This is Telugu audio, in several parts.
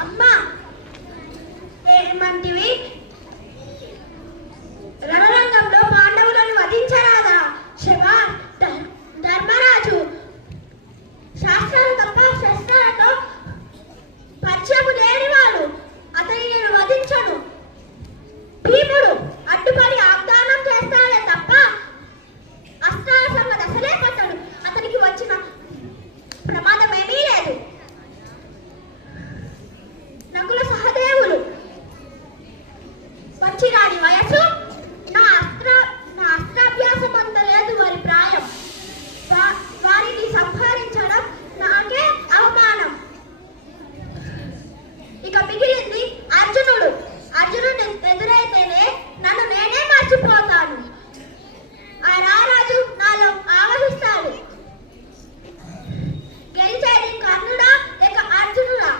అమ్మా ఏమంటివి? రణరంగంలో పాండవులను వధించరాదా? శివా, ధర్మరాజు శాస్త్రాలు తప్ప శస్త్రాలతో పరిచయము లేనివాడు, అతని నేను వధించను. భీముడు అడ్డుపడి వాగ్దానం చేస్తాడే తప్ప అస్త్రాల సంగ దశలే కొట్టడు. అతనికి వచ్చిన ప్రమాదం ఏమీ లేదు. నకుల సహదేవులు వచ్చిరాని వయసు, నా అస్త్రాభ్యాసం అంత లేదు వారి ప్రాయం. వారిని సంహరించడం నాకే అవమానం. ఇక మిగిలింది అర్జునుడు. అర్జునుడు ఎదురైతేనే నన్ను నేనే మర్చిపోతాను. ఆ రారాజు నాలో ఆవహిస్తాడు. గెలిచేది కర్ణుడా లేక అర్జునుడా?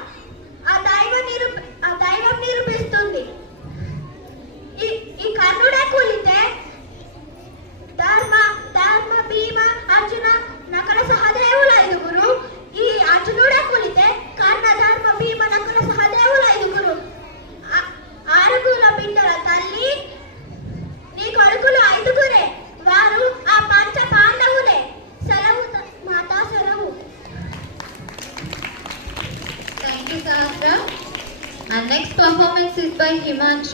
ఆ దైవం నిరూపిస్తుంది. ఈ కర్ణుడే కూలితే ధర్మ భీమ అర్జున నకుల సహదేవుల ఐదుగురు. ఈ అర్జునుడే కూలితే కర్ణ ధర్మ భీమ నకుల సహదేవుల ఐదుగురు. ఆరుగుల బిడ్డల తల్లి నీ కొడుకులు ఐదుగురే. వారు ఆ పంచ పాండవులే. సెలవు మాతా, సెలవు. Thank you, Sahasra. Our next performance is by Himanshu.